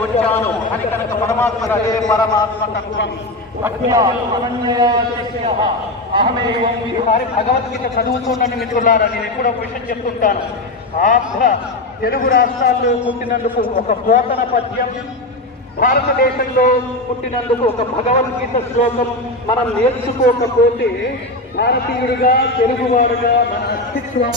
వచ్చాను అని కనుక పరమాత్మ పరమాత్మ తత్వం భగవద్గీత చదువుతుండని మిత్రులారా, నేను ఎప్పుడో విషయం చెప్తుంటాను. ఆంధ్ర తెలుగు రాష్ట్రాల్లో పుట్టినందుకు ఒక పోతన పద్యం, భారతదేశంలో పుట్టినందుకు ఒక భగవద్గీత శ్లోకం మనం నేర్చుకోకపోతే భారతీయుడిగా తెలుగువాడుగా మన అస్తిత్వం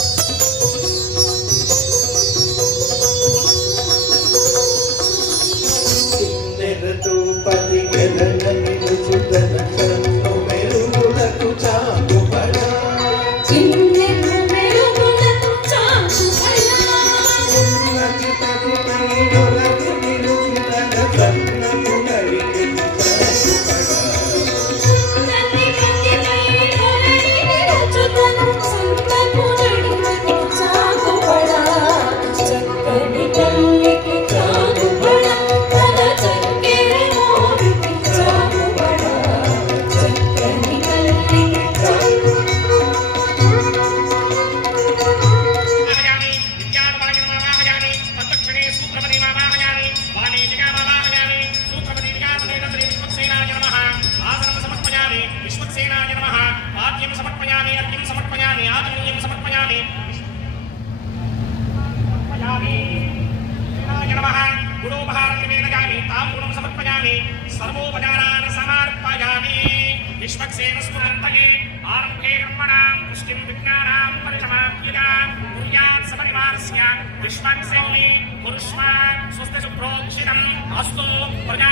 सर्वोपचारान् समर्पयामि। विश्वक्सेन स्फुरन्तये आरम्भे कर्मणां पुष्टिं विज्ञानां परिसमाप्यतां कुर्यात् सपरिवारस्य विश्वक्सेनि पुरुष्मा स्वस्ति सुप्रोक्षितम् अस्तु प्रजा